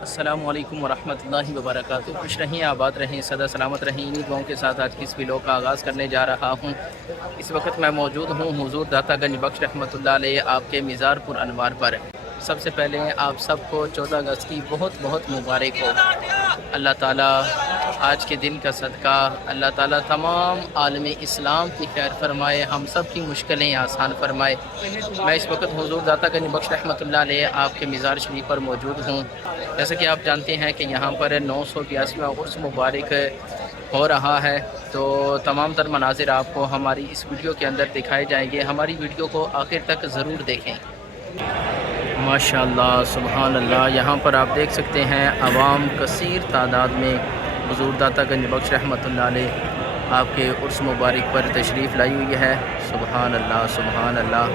السلام علیکم ورحمۃ اللہ وبرکاتہ۔ خوش رہیں، آباد رہیں، سدا سلامت رہیں۔ انہی دعاؤں کے ساتھ آج کی اس ویڈیو کا آغاز کرنے جا رہا ہوں۔ اس وقت میں موجود ہوں حضور داتا گنج بخش رحمۃ اللہ علیہ آپ کے مزار پر انوار پر۔ سب سے پہلے آپ سب کو 14 اگست کی بہت بہت مبارک ہو۔ اللہ تعالیٰ آج کے دن کا صدقہ اللہ تعالیٰ تمام عالم اسلام کی خیر فرمائے، ہم سب کی مشکلیں آسان فرمائے۔ میں اس وقت حضور داتا گنج بخش رحمۃ اللہ علیہ آپ کے مزار شریف پر موجود ہوں۔ جیسا کہ آپ جانتے ہیں کہ یہاں پر 982واں عرس مبارک ہو رہا ہے، تو تمام تر مناظر آپ کو ہماری اس ویڈیو کے اندر دکھائے جائیں گے۔ ہماری ویڈیو کو آخر تک ضرور دیکھیں۔ ماشاءاللہ، سبحان اللہ، یہاں پر آپ دیکھ سکتے ہیں عوام کثیر تعداد میں حضور داتا گنج بخش رحمۃ اللہ علیہ آپ کے عرس مبارک پر تشریف لائی ہوئی ہے۔ سبحان اللہ، سبحان اللہ،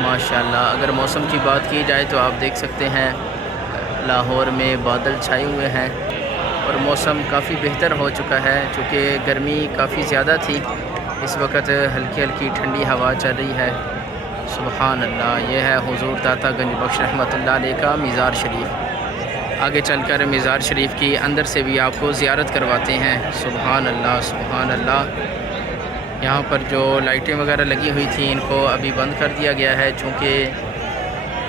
ماشاءاللہ۔ اگر موسم کی بات کی جائے تو آپ دیکھ سکتے ہیں لاہور میں بادل چھائے ہوئے ہیں اور موسم کافی بہتر ہو چکا ہے، چونکہ گرمی کافی زیادہ تھی۔ اس وقت ہلکی ہلکی ٹھنڈی ہوا چل رہی ہے۔ سبحان اللہ، یہ ہے حضور داتا گنج بخش رحمۃ اللہ علیہ کا مزار شریف۔ آگے چل کر مزار شریف کی اندر سے بھی آپ کو زیارت کرواتے ہیں۔ سبحان اللہ، سبحان اللہ۔ یہاں پر جو لائٹیں وغیرہ لگی ہوئی تھیں ان کو ابھی بند کر دیا گیا ہے، چونکہ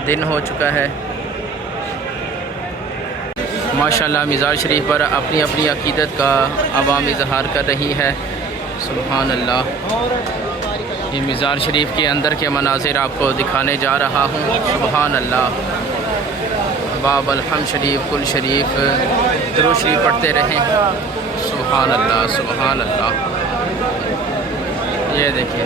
دن ہو چکا ہے۔ ماشاءاللہ، مزار شریف پر اپنی اپنی عقیدت کا عوام اظہار کر رہی ہے۔ سبحان اللہ، یہ مزار شریف کے اندر کے مناظر آپ کو دکھانے جا رہا ہوں۔ سبحان اللہ، باب الحمد شریف، کل شریف، درود شریف پڑھتے رہیں۔ سبحان اللہ، سبحان اللہ، یہ دیکھیں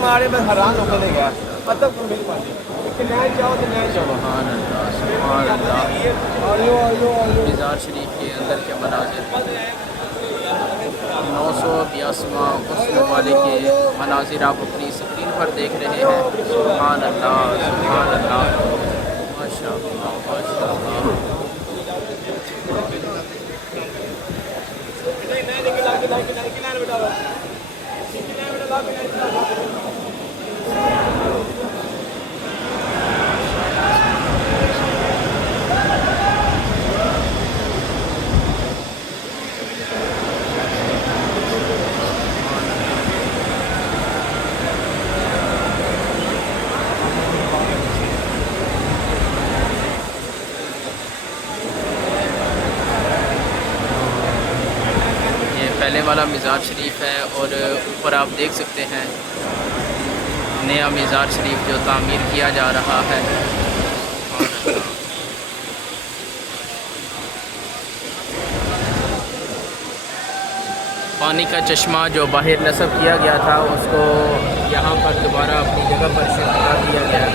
مارے میں حیران ہو کے گیا مطلب سبحان اللہ، سبحان اللہ۔ مزار شریف کے اندر کے مناظر 982واں عرس مبارک کے مناظر آپ اپنی اسکرین پر دیکھ رہے ہیں۔ سبحان اللہ، سبحان اللہ، ماشاء اللہ، ماشاء اللہ۔ پہلے والا مزار شریف ہے اور اوپر آپ دیکھ سکتے ہیں نیا مزار شریف جو تعمیر کیا جا رہا ہے۔ پانی کا چشمہ جو باہر نصب کیا گیا تھا اس کو یہاں پر دوبارہ اپنی جگہ پر شفٹ کر دیا گیا ہے۔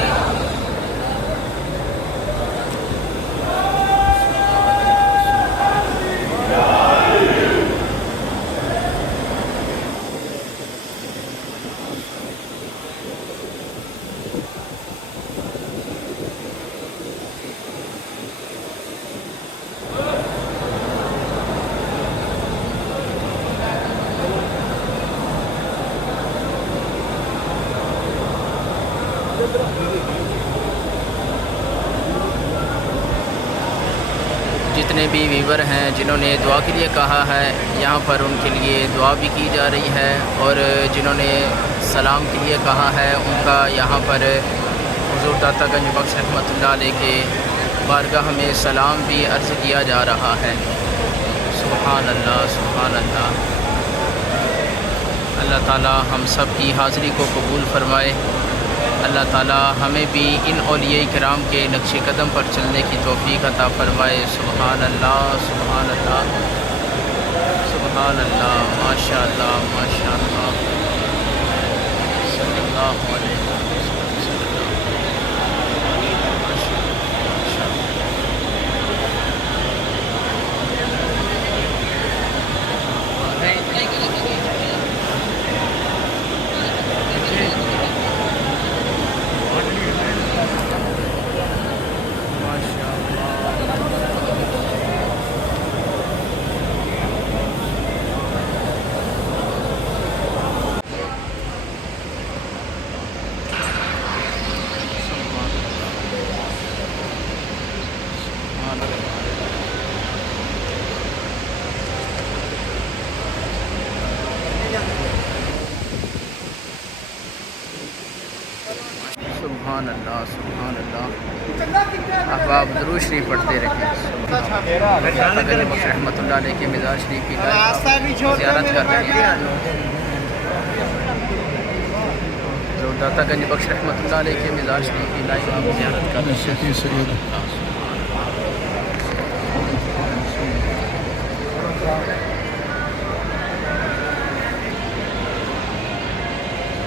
جتنے بھی ویور ہیں جنہوں نے دعا کے لیے کہا ہے یہاں پر ان کے لیے دعا بھی کی جا رہی ہے، اور جنہوں نے سلام کے لیے کہا ہے ان کا یہاں پر حضور داتا گنج بخش رحمۃ اللہ علیہ کے بارگاہ میں سلام بھی عرض کیا جا رہا ہے۔ سبحان اللہ، سبحان اللہ۔ اللہ تعالی ہم سب کی حاضری کو قبول فرمائے۔ اللہ تعالی ہمیں بھی ان اولیاء کرام کے نقش قدم پر چلنے کی توفیق عطا فرمائے۔ سبحان اللہ، سبحان اللہ، سبحان اللہ، ماشاء اللہ، ماشاء اللہ، صلی اللہ علیہ وسلم، صلی اللہ ماشاء سبحان اللہ، سبحان اللہ۔ احباب درود شریف پڑھتے رہیں۔ داتا گنج بخش رحمۃ اللہ علیہ کے مزار شریف کی زیارت کر رہے ہیں۔ حضور داتا گنج بخش رحمۃ اللہ علیہ کے مزار شریف کی زیارت کر رہے ہیں۔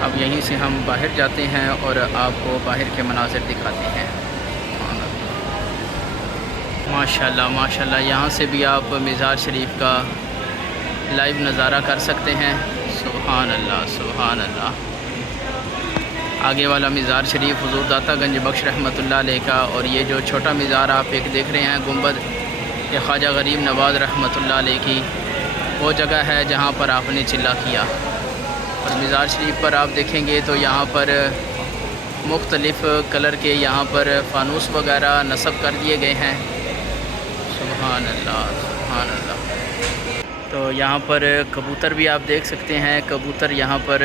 اب یہیں سے ہم باہر جاتے ہیں اور آپ کو باہر کے مناظر دکھاتے ہیں۔ ماشاءاللہ، ماشاءاللہ، یہاں سے بھی آپ مزار شریف کا لائیو نظارہ کر سکتے ہیں۔ سبحان اللہ، سبحان اللہ۔ آگے والا مزار شریف حضور داتا گنج بخش رحمۃ اللہ علیہ کا، اور یہ جو چھوٹا مزار آپ ایک دیکھ رہے ہیں گنبد، یہ خواجہ غریب نواز رحمۃ اللہ علیہ کی وہ جگہ ہے جہاں پر آپ نے چلا کیا۔ اور مزار شریف پر آپ دیکھیں گے تو یہاں پر مختلف کلر کے یہاں پر فانوس وغیرہ نصب کر دیے گئے ہیں۔ سبحان اللہ، سبحان اللہ۔ تو یہاں پر کبوتر بھی آپ دیکھ سکتے ہیں، کبوتر یہاں پر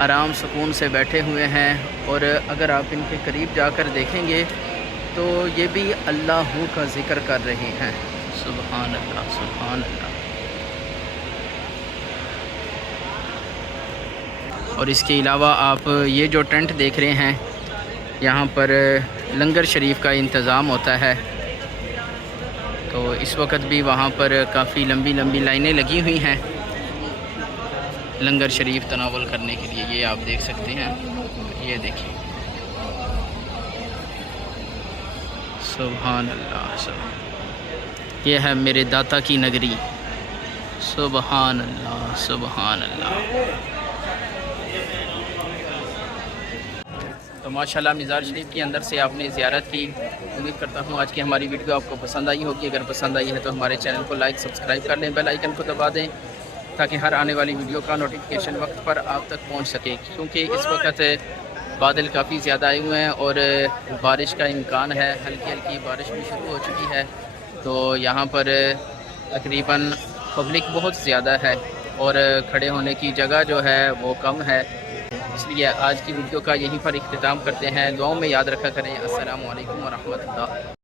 آرام سکون سے بیٹھے ہوئے ہیں، اور اگر آپ ان کے قریب جا کر دیکھیں گے تو یہ بھی اللہ کا ذکر کر رہے ہیں۔ سبحان اللہ، سبحان اللہ۔ اور اس کے علاوہ آپ یہ جو ٹینٹ دیکھ رہے ہیں یہاں پر لنگر شریف کا انتظام ہوتا ہے، تو اس وقت بھی وہاں پر کافی لمبی لمبی لائنیں لگی ہوئی ہیں لنگر شریف تناول کرنے کے لیے۔ یہ آپ دیکھ سکتے ہیں، یہ دیکھیں۔ سبحان اللہ، سبحان۔ یہ ہے میرے داتا کی نگری۔ سبحان اللہ، سبحان اللہ۔ تو ماشاءاللہ مزار شریف کے اندر سے آپ نے زیارت کی۔ امید کرتا ہوں آج کی ہماری ویڈیو آپ کو پسند آئی ہوگی۔ اگر پسند آئی ہے تو ہمارے چینل کو لائک، سبسکرائب کر لیں، بیل آئیکن کو دبا دیں تاکہ ہر آنے والی ویڈیو کا نوٹیفیکیشن وقت پر آپ تک پہنچ سکے، کیونکہ اس وقت بادل کافی زیادہ آئے ہوئے ہیں اور بارش کا امکان ہے، ہلکی ہلکی بارش بھی شروع ہو چکی ہے۔ تو یہاں پر تقریباً پبلک بہت زیادہ ہے اور کھڑے ہونے کی جگہ جو ہے وہ کم ہے، اس لیے آج کی ویڈیو کا یہیں پر اختتام کرتے ہیں۔ دعاؤں میں یاد رکھا کریں۔ السلام علیکم ورحمۃ اللہ۔